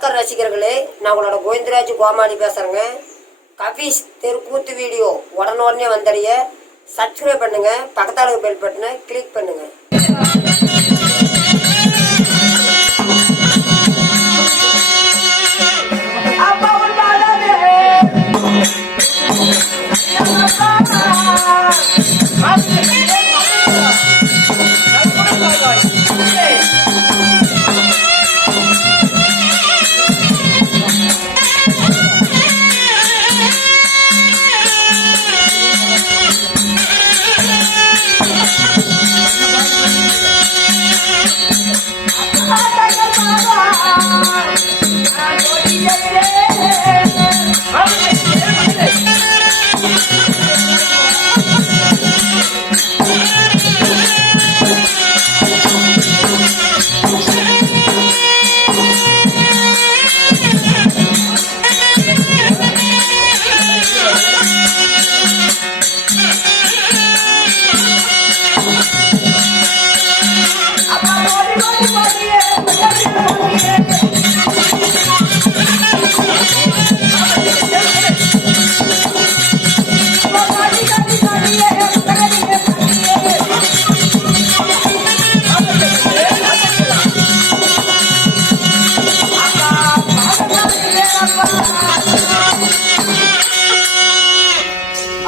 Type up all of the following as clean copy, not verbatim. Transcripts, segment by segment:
ரசிகர்களே, நான் உங்களோட கோவிந்தராஜ் கோமாளி பேசுறேங்க. கபீஸ் தெருக்கூத்து வீடியோ உடனே வந்தடைய சப்ஸ்கிரைப் பண்ணுங்க, பக்கத்தால பெல் பட்டனை கிளிக் பண்ணுங்க.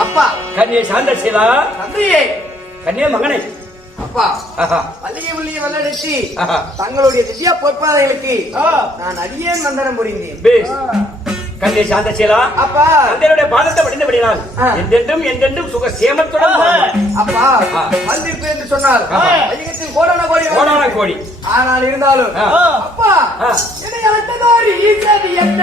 அப்பா கன்னியை சாந்த சிலா தந்தையே, கன்னிய மகனை அப்பா பள்ளியை உள்ளிய வல்லடிச்சு தங்களுடைய திவ்யா பொற்பாதைகளுக்கு நான் அடியேன் வந்தனம் புரிந்தேன். பேஸ் கன்னியை சாந்த சிலா அப்பா தந்தையுடைய பாதத்தை படிந்தபடினால் என்றென்றும் சுக சேமத்துடன் அப்பா வந்திருப்பு என்று சொன்னால் அதிகத்தில் கோடான கோடி ஆனால் இருந்தாலும் அப்பா என்னை அழைத்ததோடு ஈசது என்ன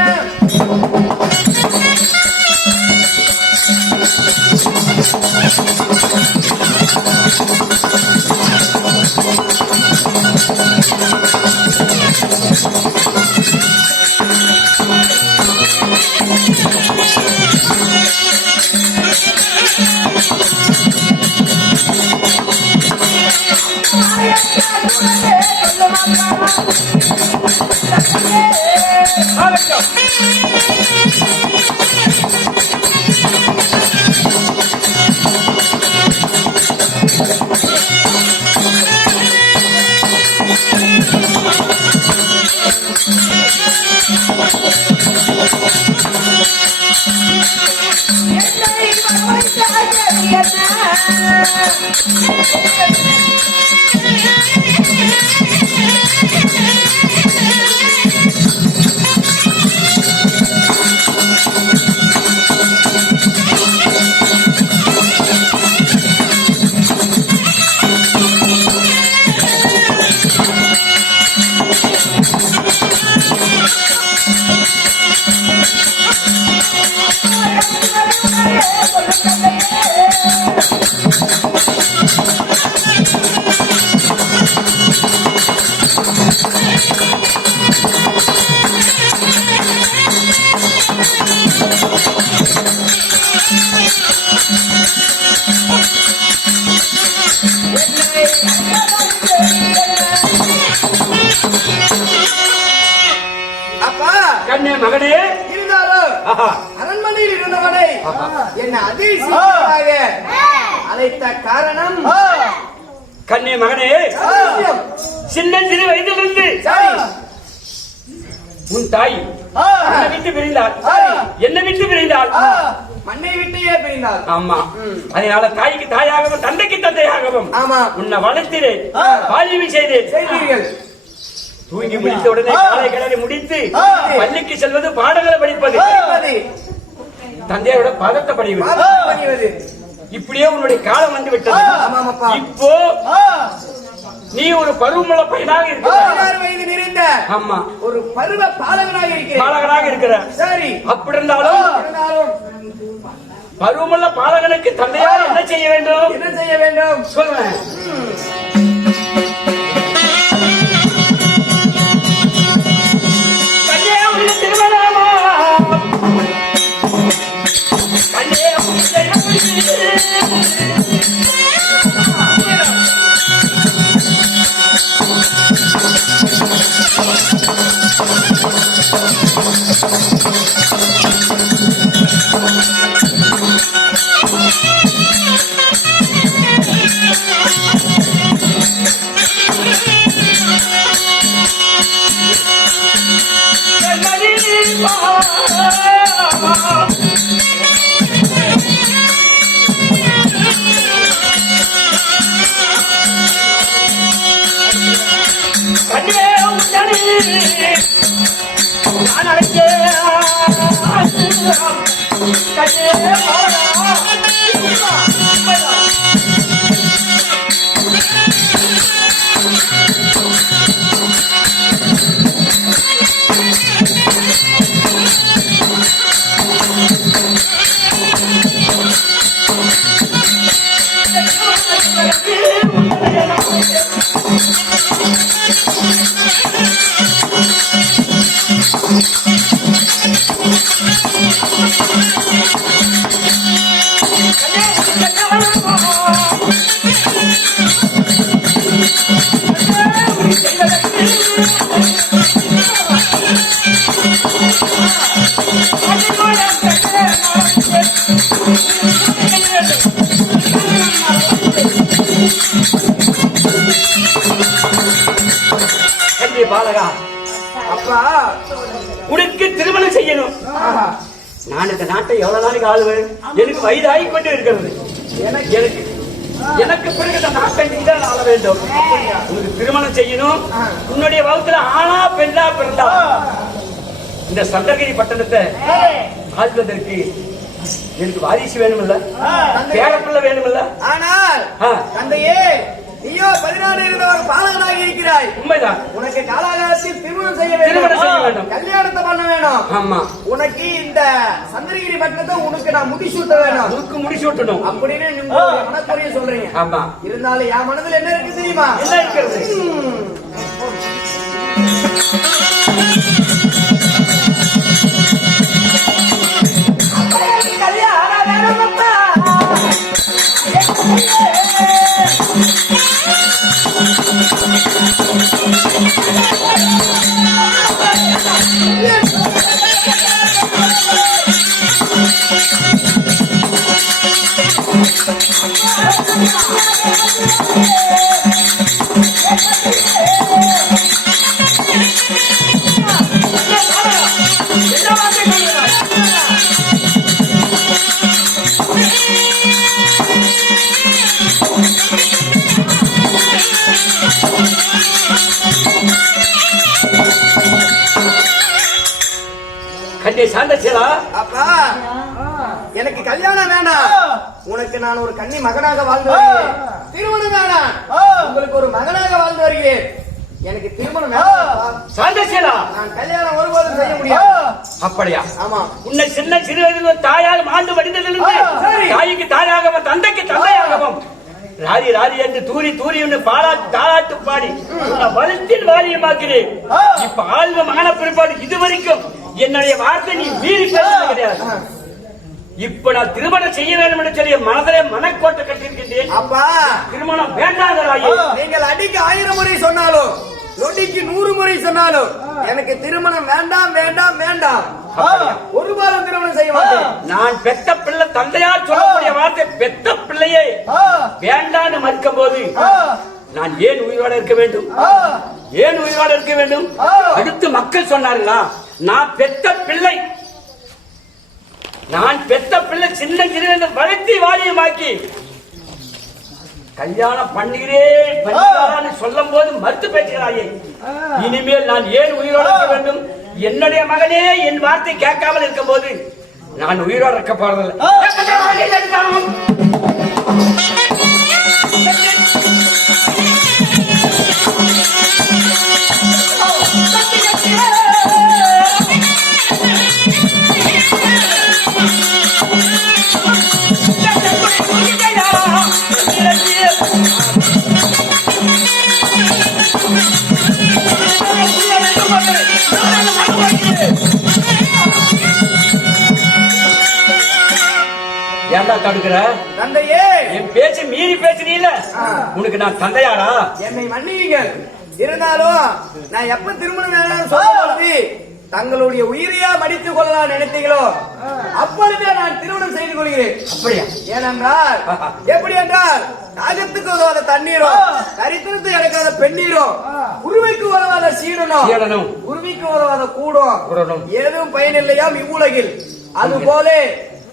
கன்னிய மகனே இருந்தாலும் அரண்மனையில் இருந்தவனை என்ன அதிசயமாக அழைத்த காரணம் கன்னிய மகனே சின்ன சிறு வயதிலிருந்து உன் தாய் என்னை விட்டு பிரிந்தாள், மண்ணை விட்டையே பிரிந்தாள். ஆமா, அதனால தாய்க்கு தாயாகவும் தந்தைக்கு தந்தையாகவும் உன்னை வளர்த்தினேன், பாலிவி செய்தீர்கள். தூங்கி முடித்த உடனே காலை கடனை முடித்து பள்ளிக்கு செல்வது, பாடங்களை படிப்பது, தந்தையோட பாதத்தை படிவது, இப்படியே உன்னுடைய காலம் வந்து விட்டது. இப்போ நீ ஒரு பருவமுள்ள பையனாக இருக்கிற, ஆமா, ஒரு பருவ பாலகனாக இருக்கிற. சரி, அப்படி இருந்தாலும் பருவமுள்ள பாலகனுக்கு தந்தையார் என்ன செய்ய வேண்டும் சொல்லுவேன். திருமணமா பாலகா, அப்பா உனக்கு திருமணம் செய்யணும். நான் இந்த நாட்டை எவ்வளவு நாளைக்கு ஆளுவேன்? எனக்கு வயதாகி கொண்டு இருக்கிறது. எனக்கு பிறகு இந்த நாட்டை நீதான் ஆள வேண்டும். உனக்கு திருமணம் செய்யணும். உன்னுடைய வகுத்துல ஆனா பெண்ணா பிறந்தா இந்த சந்தகிரி பட்டணத்தை ஆள்வதற்கு எனக்கு வாரிசு வேணுமில்ல, பேரப்பிள்ளை வேணுமில்ல. ஆனால் தந்தையே, நீயோ 14 இருந்தவர் பாலகனாக இருக்கிறாய். உண்மைதான். உனக்கு காலாகாலத்தில் திருமணம் செய்ய வேண்டும், கல்யாணத்தை பண்ண வேணும். ஆமா, உனக்கு இந்த சந்திரகிரி பட்டணத்தை உனக்கு நான் முடிசூட்ட வேணும். உனக்கு முடிசூட்டணும் அப்படின்னு நீங்க மனக்குறைய சொல்றீங்க. ஆமா, இருந்தாலும் என் மனதில் என்ன இருக்கு தெரியுமா? என்ன இருக்கிறது? கண்ணே சாந்தசேலா, அப்பா எனக்கு கல்யாணம் வேண்டாம். உனக்கு நான் ஒரு கன்னி மகனாக வாழ்ந்து வருகிறேன். திருமணம் வேண்டாம். உங்களுக்கு ஒரு மகனாக வாழ்ந்து வருகிறேன். எனக்கு திருமணம் வேண்டாம். சாந்தசேலா, நான் கல்யாணம் ஒருபோதும் செய்ய முடியாது. அப்படியா? ஆமா. உன்னை சின்ன சிறு வயதில் தாயால் மாண்டு வடிந்ததிலிருந்து தாய்க்கு தாயாகவும் தந்தைக்கு தந்தையாகவும் ராரி ராரி என்று தூரி தூரி என்று தாளாட்டு பாடி வளர்த்தில் வாரியமாக்கிறேன். இப்ப ஆழ்வ மகன பிற்பாடு இதுவரைக்கும் என்னுடைய வார்த்தை நீ மீறி பேசுறது கிடையாது. இப்ப நான் திருமணம் செய்ய வேண்டும் என்று சொல்லி மனதிலே மனக்கோட்டை கட்டியிருக்கின்றேன். அப்பா, திருமணம் வேண்டாங்கிறாயே. நீங்கள் அடிக்கு 1000 முறை சொன்னாலும், நொடிக்கு 100 முறை சொன்னாலும் எனக்கு திருமணம் வேண்டாம் வேண்டாம் வேண்டாம். ஒருபாலும் திருமணம் செய்ய மாட்டேன். நான் பெத்த பிள்ளை தந்தையார் சொல்லக்கூடிய வார்த்தை பெத்த பிள்ளையே வேண்டான்னு மறுக்கும் போது நான் ஏன் உயிரோட இருக்க வேண்டும்? ஏன் உயிரோட இருக்க வேண்டும்? அடுத்து மக்கள் சொன்னார்களா, நான் பெத்த பிள்ளை சின்ன சிறு வளர்த்தி வாரியமாக்கி கல்யாணம் பண்ணுகிறேன் சொல்லும் போது மறுத்து பேசுகிறாயே. இனிமேல் நான் ஏன் உயிரோட இருக்க வேண்டும்? என்னுடைய மகனே என் வார்த்தை கேட்காமல் இருக்கும் போது நான் உயிரோட இருக்க போறதில்லை. ஏண்டா தடுக்கிற? தந்தையே, என் பேச்சு மீறி பேசுறீல, உனக்கு நான் தந்தையாரா? என்னை மன்னியுங்கள். இருந்தாலும் நான் எப்ப திருமணம் வேணும்னு சொல்லும்போது தங்களுடைய உயிரையா மடித்துக் கொள்ளலாம் நினைத்தீங்களோ அப்பொழுதே நான் திருமணம் செய்து கொள்கிறேன். அப்படியா? ஏனென்றால் எப்படி என்றால் நாகத்துக்கு உதவாத தண்ணீரும் கரித்திரத்து எடுக்காத பெண்ணீரும் உருவைக்கு உதவாத சீடனும் உருவிக்கு உதவாத கூடும் ஏதும் பயனில்லையாம் இவ்வுலகில். அதுபோல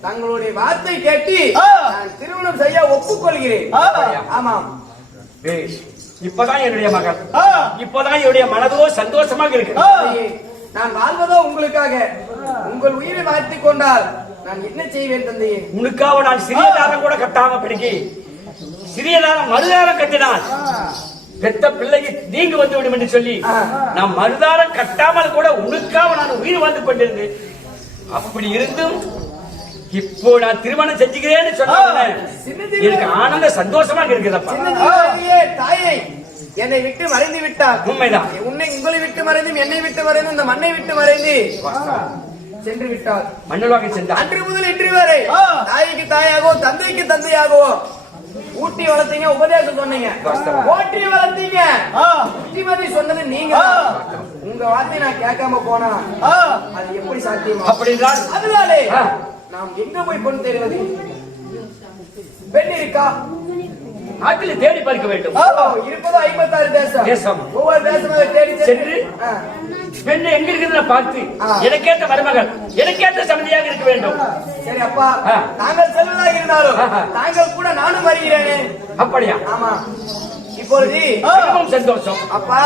தங்களுடைய வார்த்தை கேட்டு நான் திருமணம் செய்ய ஒப்புக்கொள்கிறேன். ஆமாம். இப்பதான் என்னுடைய மகள், இப்பதான் என்னுடைய மனதோ சந்தோஷமாக இருக்கு. நான் வாழ்வதோ உங்களுக்காக. உங்கள் உயிரை மாற்றிக் கொண்டால் நான் என்ன செய்வேன் தந்தையே? உனக்காக நான் சிறிய தாரம் கூட கட்டாம பிடிக்கி சிறிய தாரம் மறுதாரம் கட்டினான். பெத்த பிள்ளைக்கு நீங்க வந்து விடும் என்று சொல்லி நான் மறுதாரம் கட்டாமல் கூட உனக்காக நான் உயிர் வாழ்ந்து கொண்டிருந்தேன். அப்படி இருந்தும் இப்போ நான் திருமணம் செஞ்சுக்கிறேன்னு சொன்னேன். எனக்கு ஆனந்த சந்தோஷமாக இருக்குதப்பா. தாயை என்னை விட்டு மறைந்து விட்டார். உண்மைதான். உங்களை விட்டு மறைந்தும் என்னை விட்டு மறைந்து இந்த மண்ணை விட்டு மறைந்து சென்று விட்டார். மண்ணல்வாக சென்றார். அன்று முதல் இன்று வரை தாய்க்கு தாயாகவோ தந்தைக்கு தந்தையாகவோ ஊட்டி வளர்த்தீங்க, உபதேசம் சொன்னீங்க, போற்றி வளர்த்தீங்க. புத்திமதி சொன்னது நீங்க. உங்க வார்த்தை நான் கேட்காம போனா அது எப்படி சாத்தியம்? அப்படின்றால் அதனாலே நாம் எங்க போய் பொண்ணு தேடுவது? பெண் இருக்கா? நாட்டில் தேடி பார்க்க வேண்டும். இருப்பதோ 56 தேசம். ஒவ்வொரு தேசமாக தேடி சென்று பெண்ணு எங்க இருக்குதுன்னு பார்த்து எனக்கேற்ற மருமகள், எனக்கேற்ற சமதியாக இருக்க வேண்டும். சரி அப்பா, நாங்கள் செல்வதாக இருந்தாலும் நாங்கள் கூட நானும் வருகிறேனே. அப்படியா? ஆமா. இப்பொழுது சந்தோஷம் அப்பா.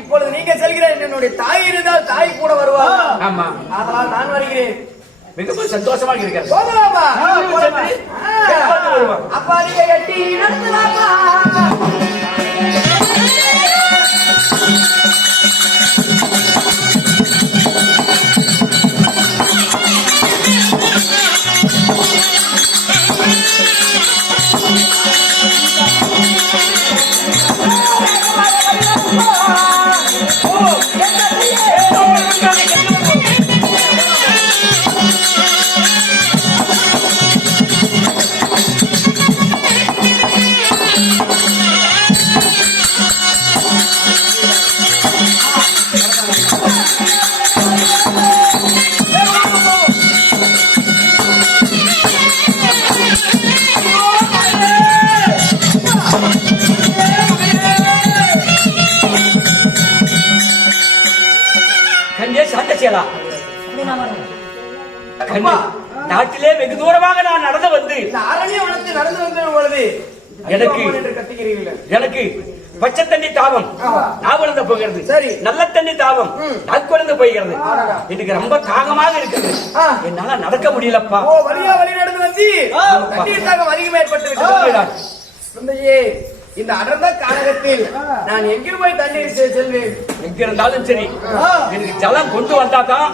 இப்பொழுது நீங்க செல்கிறேன். என்னுடைய தாய் இருந்தால் தாய் கூட வருவா. ஆமா. அதனால் நான் வருகிறேன். மிகவும் சந்தோஷமாக இருக்கிறது. போகலாமா? வருவான். அப்பா நீங்க கட்டி நடத்தலாமா? நாட்டிலே வெகு தூரமாக நான் நடந்து வந்து நடந்து வந்த பொழுது எனக்கு பச்சை தண்ணி தாபம் நாவலந்து போகிறது. சரி, நல்ல தண்ணி தாபம் நாக்குழந்து போகிறது. எனக்கு ரொம்ப தாகமாக இருக்கிறது. என்னால நடக்க முடியலப்பா. வழி நடந்து வந்து தண்ணீர் தாகம் அதிகமாக ஏற்பட்டு விட்டது. இந்த அடர்ந்த காலகத்தில் நான் எங்கே போய் தண்ணீர் செல்வேன்? எங்க இருந்தாலும் சரி, எனக்கு ஜலம் கொண்டு வந்தாதான்,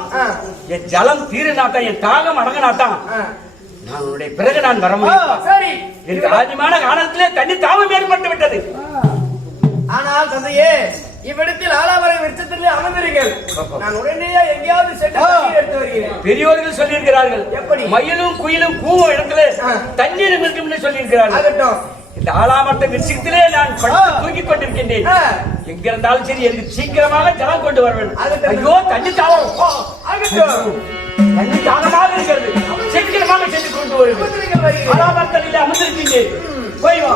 என் ஜலம் தீரினாத்தான், என் தாகம் அடங்கினாத்தான் நான் உன்னுடைய பிறகு நான் வர முடியும். சரி, எனக்கு ஆதிமான காலத்திலே தண்ணி தாகம் ஏற்பட்டு விட்டது. ஆனால் தந்தையே, இவ்விடத்தில் ஆலாமரம் விருட்சத்திலே அமர்ந்தீர்கள். நான் உடனடியாக எங்கேயாவது சென்று எடுத்து வருகிறேன். பெரியோர்கள் சொல்லியிருக்கிறார்கள், எப்படி மயிலும் குயிலும் கூவும் இடத்துல தண்ணீர் இருக்கும் என்று சொல்லியிருக்கிறார்கள். இந்த ஆலாமரத்தை விருட்சத்திலே நான் தூக்கிக் கொண்டிருக்கின்றேன். எங்க இருந்தாலும் சரி, எனக்கு சீக்கிரமாக ஜலம் கொண்டு வர வேண்டும். ஐயோ, தண்ணி தாகம், தண்ணி தாகமாக இருக்கிறது. சீக்கிரமாக சென்று கொண்டு வருகிறேன். ஆலாமரத்தில் அமர்ந்திருக்கீங்க, போய் வா.